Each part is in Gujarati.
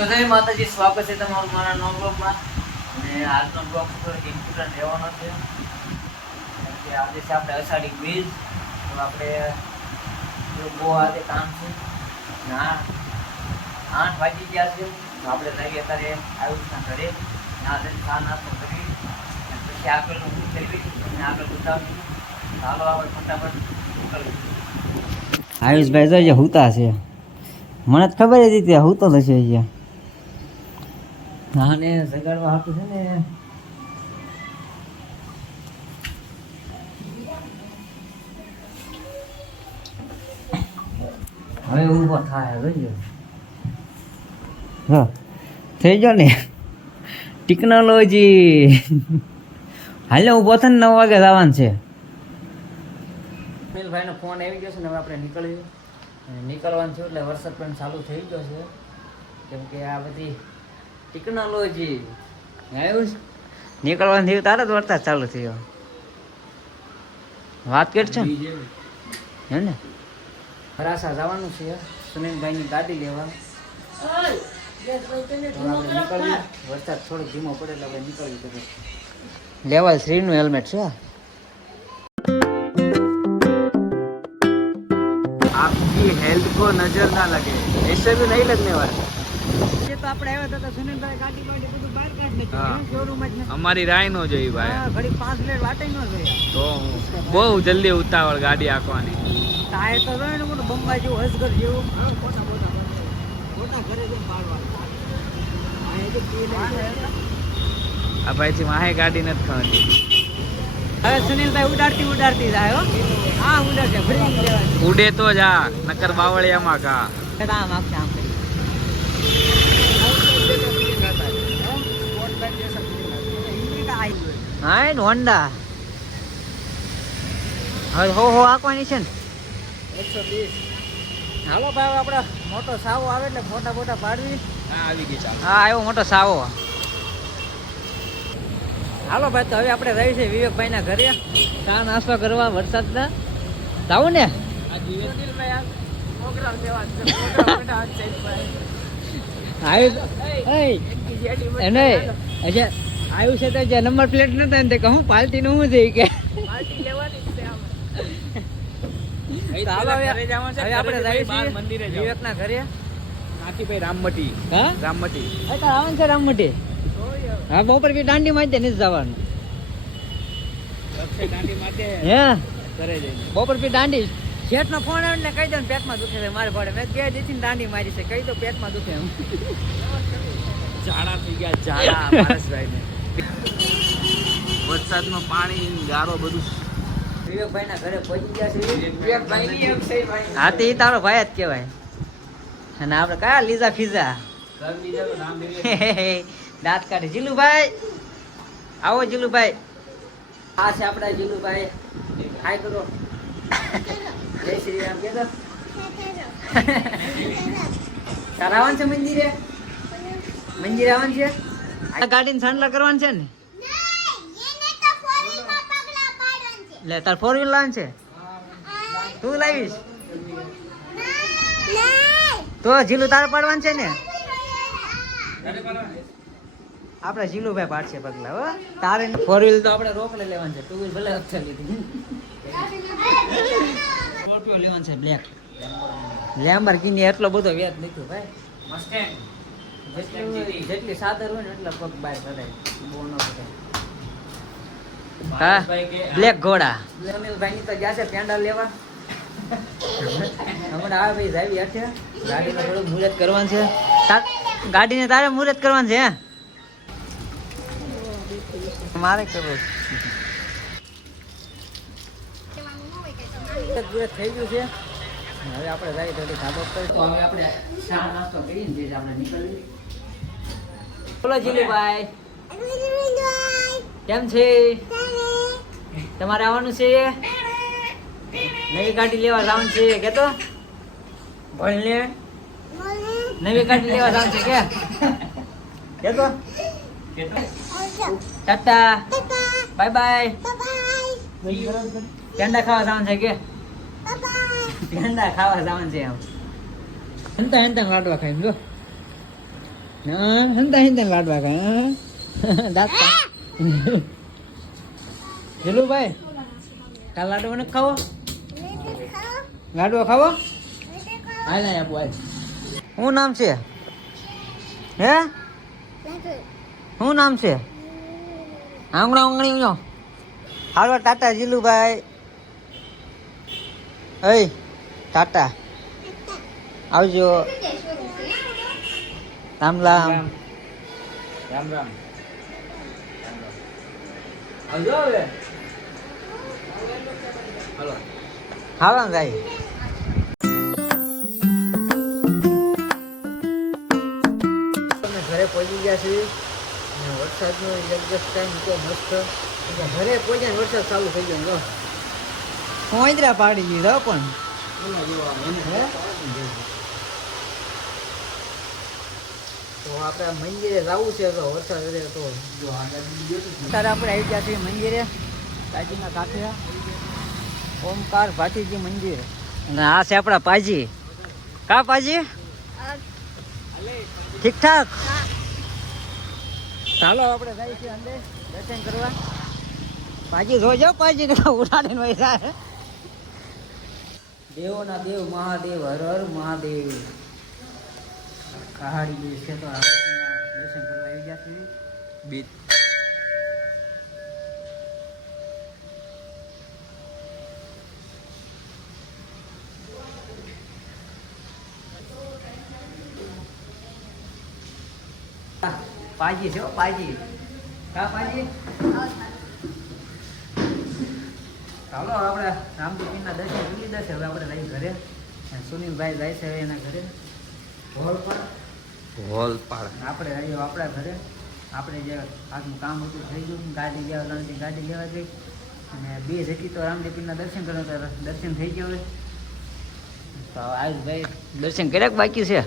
તો જય માતાજી, સ્વાગત છે તમારું મારા નવા બ્લોગમાં. અને આજનો બ્લોગ થોડોક ઇમ્પોર્ટન્ટ રહેવાનો છે કેમ કે આજે છે આપણે અષાઢી બીજ. તો આપણે બહુ આજે કામ છે ના 8 વાગી ગયા છે. તો આપણે જઈએ અત્યારે આયુષના ઘરે, ના ચા નાસ્તો કરી પછી આગળનું શું કરવી અને આગળ બતાવશું. ચાલો આપણે ફટાફટ નીકળીએ. આયુષભાઈ જોઈએ હુતા છે, મને જ ખબર હતી ત્યાં હું તો નથી અહીંયા. હા ને જગાડવા હાટું છે ને હવે ઊભો થાય જોઈજો. હા થઈ ગયો ને ટેકનોલોજી. હાલે ઊભો થાય ને 9 વાગે જવાનું છે. અનિલભાઈનો ફોન આવી ગયો છે ને હવે આપણે નીકળવાનું છે. એટલે વરસાદ પણ ચાલુ થઈ ગયો છે કેમ કે આ બધી ટેકનોલોજી આવ્યું નીકળવાનું થયું તારે જ વરસાદ ચાલુ થયો. વાત કરશો હે ને હરાસા જવાનું છે સુનિલભાઈની ગાડી લેવા. નીકળવી, વરસાદ થોડોક ધીમો પડે એટલે આપણે નીકળવી. લેવલ 3 નું હેલ્મેટ છે. आपकी हेल्थ को नजर ना लगे ऐसे भी नहीं लगने वाला. ये तो આપણે આવ્યા હતા સુનિલભાઈ ગાડી બાડી બધું બહાર કાઢ નીકળ્યું શોરૂમ જ. અમારી રાય નો જોઈ ભાઈ. હા ઘડી 5 મિનિટ વાટે નો જોયા તો બહુ જલ્દી ઉતાવળ ગાડી આંકવાની. ટાયર તો જોઈને મોટું બંબા જેવું હસગર જેવું. મોટા ઘરે જઈને પાડવાનું. આ ભાઈથી માહે ગાડી નથી ખાવાની. હવે સુનિલભાઈ ઉડાડતી જાય હો. હા ઉડાડશે ઉડે તો જા નકર બાવળિયામાં કા આમ આખે આમ. હા એ હોન્ડા હવે હો આંકવાની છે ને 120. હાલો ભાઈ આપણે મોટો સાવો આવે એટલે ફોટા પાડવી. હા આવી ગઈ ચાલો. હા આવ્યો મોટો સાવો. હાલો ભાઈ તો હવે આપણે રહી છે વિવેકભાઈના ઘરે ચા નાસ્તો કરવા. વરસાદના જાવું ને આવ્યું છે તો જે નંબર પ્લેટ નતા ને કહું પાર્ટી નું શું છે કે વિવેકના ઘરે નાથીભાઈ રામમટી. હા રામમટી આવવાનું છે રામમટી. હા બપોર બી દાંડી માં નથી જવાનું. બપોર બી દાંડી શેઠ નો ફોન આવે ને કહી દો પેટમાં દુખે છે મારે ભાડે. મેં 2 દિવસથી દાંડી મારી છે કહી દો પેટમાં દુખે એમ. ઝાડા થઈ ગયા ઝાડા પારસભાઈ ને. વરસાદનું પાણી ગારો બધું. વિવેકભાઈ ના ઘરે પહોંચી ગયા છે. હા તે તારો ભાઈ જ કહેવાય. અને આપણે કયા લીઝા ફીઝા દાંત કાઢે. જીલુભાઈ આવો. જીલુભાઈ આ છે આપણા જીલુભાઈ. હાય કરો. જય શ્રી રામ કે તો તાર આવવાનું છે મંદિરે આવવાનું છે. ગાડીને સાંડલા કરવાનું છે ને લે તાર 4 વ્હીલ લાવવાનું છે. તું લાવીશ તો જીલું તારે પાડવાનું છે ને. આપણે જીલુભાઈ પાડશે પગલા હો. તારે 4 વ્હીલ તો આપણે રોકડે લેવાનું છે. 2 વ્હીલ ભલે હપ્તે લીધી. સ્કોર્પિયો લેવાનું છે બ્લેક. લેમ્બોર્ગિની એટલો બધો વ્યાજ નથી ભાઈ. મસ્ટેંગ જેટલી સાદર હોય ને એટલા પગ બહાર કઢાય બહુ ન કઢાય. હા બ્લેક ઘોડા. સુનિલભાઈ ની તો જશે પેંડા લેવા. હમણાં આવે ભાઈ જાવી હઠે ગાડીને થોડું મુહૂર્ત કરવાનું છે. ગાડીને તારે મુહૂર્ત કરવાનું છે. મારે કરવું થઈ ગયું છે. હવે આપણે જાય તો ધાબો પર તો હવે આપણે ચા નાસ્તો કરીને જે આપણે નીકળીએ. બોલો જીલુભાઈ કેમ છે? તમારે આવવાનું છે? નવી ગાડી લેવા જવાનું છે કે તો ભણને નવી ગાડી લેવા જવાનું છે કે તો ટાટા બાય બાય. પેંડા ખાવા જવાનું છે કે પેંડા ખાવા જવાનું છે. એમ હંતા લાડવા ખાઈ જો હંતા હંતા લાડવા ખાય દાંત જેલું ભાઈ કાલ લાડવા ને ખાવો લાડવા ખાવો હાલ ના આપો હાલ શું નામ છે હે શું નામ છે આંગણા આંગણી ઉયો હાલો ટાટા જીલુભાઈ એ ટાટા આવજો રામ રામ રામ રામ આવજો હવે હાલો હાલો જાય ઘરે પહોંચી ગયા છીએ અને વરસાદનો જબરદસ્ત ટાઈમ તો મસ્ત ઘરે પહોંચ્યા વરસાદ ચાલુ થઈ ગયો પોઈદરા પાડી દીધો પણ તો આપણે મંદિરે જવું છે તો વરસાદ રહે તો અત્યારે આપણે આવી ગયા છીએ મંદિરે પાજીના કાંઠે ઓમકાર ભાતીજી મંદિર અને આ છે આપણા પાજી કા પાજી ઠીક ઠાક ચાલો આપણે જઈએ છીએ અંદર દર્શન કરવા પાજી જોજો પાજી ઉડાડીને વૈસા દેવોના દેવ મહાદેવ હર હર મહાદેવ કહાડી છે તો દર્શન કરવા આવી ગયા છીએ બીચ પાજી છે પાજી કા પાજી ચાલો આપણે રામદેવના દર્શન કરી લીધા છે હવે આપણે લઈ ઘરે સુનિલભાઈ જાય છે એના ઘરે હોલપાડ આપણે રહીએ આપણા ઘરે આપણે જે આજનું કામ હતું થઈ ગયું ગાડી લેવા ગઈ અને બે જેટલી તો રામદેવના દર્શન કરો તો દર્શન થઈ ગયો હોય તો આજ ભાઈ દર્શન કર્યા બાકી છે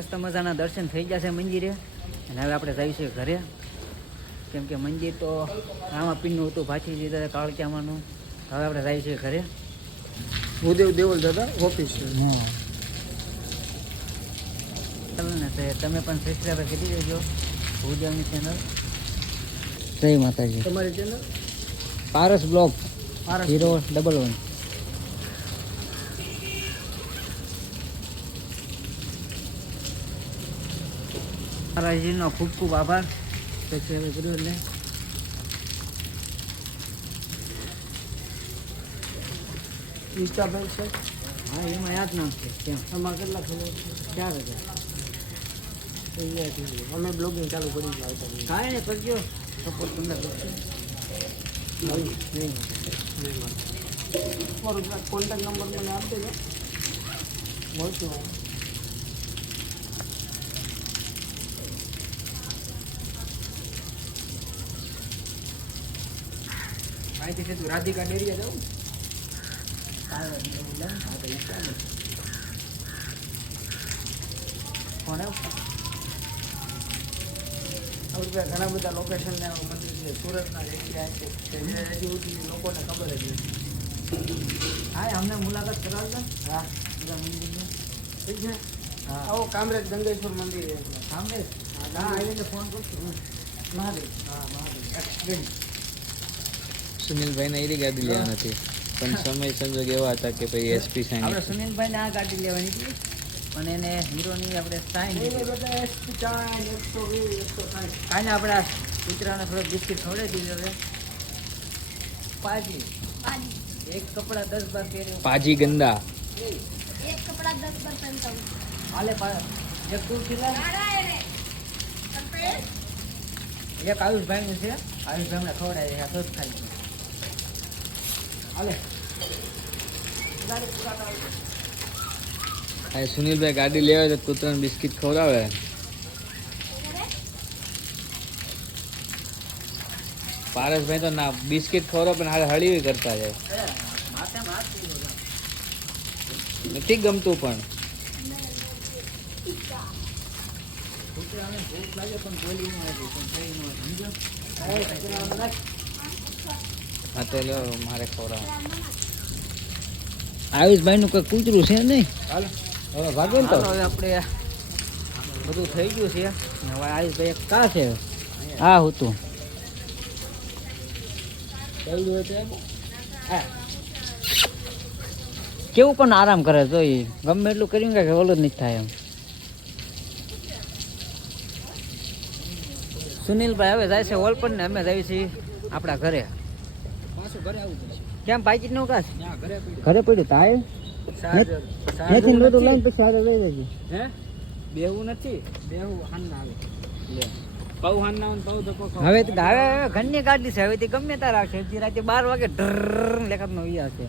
મસ્ત મજાના દર્શન થઈ જશે મંદિરે અને હવે આપણે જઈશું ઘરે કેમ કે મંદિર તો રામાપીરનું હતું ભાતીજી દાદા કાળક્યામાનું હવે આપણે જઈશું ઘરે ભૂદેવ દેવલ દાદા ઓફિસ ચાલો ને તમે પણ સબસ્ક્રાઈબર કરી દેજો ભૂદેવની ચેનલ જય માતાજી તમારી ચેનલ પારસ બ્લોગ 011 મહારાજજીનો ખૂબ ખૂબ આભાર સબસ્ક્રાઈબ કર્યો એટલે ઇન્સ્ટાગ્રામ છે હા એમાં યાદ નામ છે કેમ તમારે કેટલા ખબર 4000 અમે બ્લોગિંગ ચાલુ કરી કાંઈ ને કરજો સપોર્ટ તમને કરશે મારો કોન્ટેક્ટ નંબર મને આપી દેજો મળશું માહિતી છે તું રાધિકા ડેરીએ જાઉં ઘણા બધા લોકેશન મંદિર છે સુરતના જગ્યા છે હજી સુધી લોકોને ખબર જ નથી હા અમને મુલાકાત કરાવજો હા બધા મંદિરની ઠીક છે હા આવો કામરેજ ગંગેશ્વર મંદિર કામરેજ હા આવીને ફોન કરશું મહાદેવ હા મહાદેવ સુનિલભાઈ ને એરી ગાડી લેવા નથી પણ સમય સંજોગ એવા હતા કે ભાઈ એસપી સાઈન આપણે સુનિલભાઈ ને આ ગાડી લેવાની હતી પણ એને હીરોની આપણે સાઈન કાંઈ આપણા કૂતરાને થોડોક બિસ્કિટ ખવડાવી દીધું હવે પાજી એક કપડા 10 બાર પહેર્યો પાજી ગંદા एक कपड़ा 10 पर पहनता हूँ હાલે એક તું ખીલા એક આયુષભાઈનું છે આયુષભાઈને ખવડાવે આ તો જ ખાય છે હાલે આ સુનિલભાઈ ગાડી લેવા તો કૂતરાને બિસ્કિટ ખવડાવે પારસભાઈ તો ના બિસ્કિટ ખવડાવે પણ હાલ હળીવી કરતા જાય માથે મારતી નથી ગમતું પણ કૂતરાને ભૂખ લાગે પણ બોલી ન હતી પણ કઈ ન સમજો હા તો લો મારે ખવડાવે આયુષભાઈનું કોઈ કૂતરું છે નહીં હાલ હવે ભાગે ને તો હાલો, હવે આપણે બધું થઈ ગયું છે. હવે આયુષભાઈ એક કા છે હા હું તું કેવું પણ આરામ કરે તો એ ગમે એટલું કર્યું કે ઓલું જ નથી થાય એમ. સુનિલભાઈ હવે જાય છે ઓલપણ ને અમે જઈએ છીએ આપણા ઘરે. પાછું ઘરે આવું પડશે કેમ પાકીટ નું કાશ ત્યાં ઘરે પડ્યું ઘરે પડ્યું તાય ચાર્જર ત્યાંથી બધું લઈને પછી આગળ લઈ જજે. હે બેહું નથી બેહું હાન ના આવે લે પૌ હાન ના આવે પૌ ધક્કો ખાવ હવે હવે ઘરની ગાડી છે હવે તે ગમે ત્યાં રાખશે હજી રાતે 12 વાગે ડ્રર લેખન નો ઈ હશે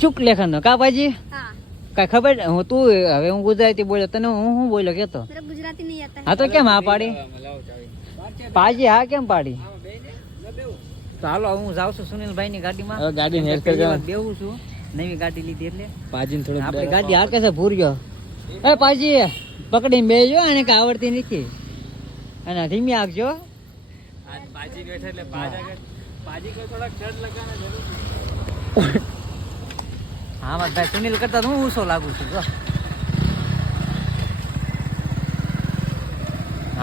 ચૂક લેખન નો કા પાજી हाँ કઈ ખબર હું તું હવે હું ગુજરાતી બોલ્યો તને હું બોલ્યો કેતો मेरा गुजराती नहीं आता है હા તો કેમ હા પાડી લાવ ચાવી પાજી હા કેમ પાડી આમાં બેને ન બેહું તો હાલો હું જાઉં છું સુનિલભાઈ ની ગાડીમાં હવે ગાડીને હેર પહેલી વાર કરવા. બેહું છું નવી ગાડી લીધી એટલે પાજીને થોડું આપણી ગાડી હાકે છે ભૂર્યો એ પાજી પકડીને બેજો અને કે આવડતી નથી અને ધીમી આગજો આજ પાજી બેઠે એટલે પાજી કોઈ થોડાક ડર લગાના જરૂર હા મારા ભાઈ સુનિલ કરતા હું ઊંચો લાગુ છું જો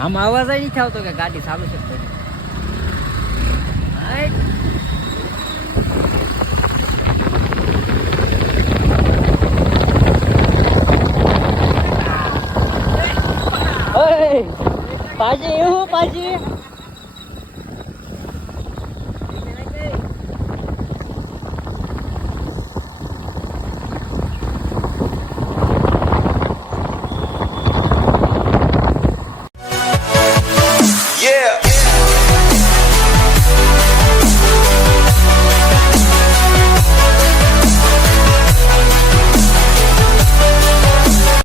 આમાં અવાજ જ નથી આવતો કે ગાડી ચાલુ છે તો. હાય. ઓય પાજી એવું પાજી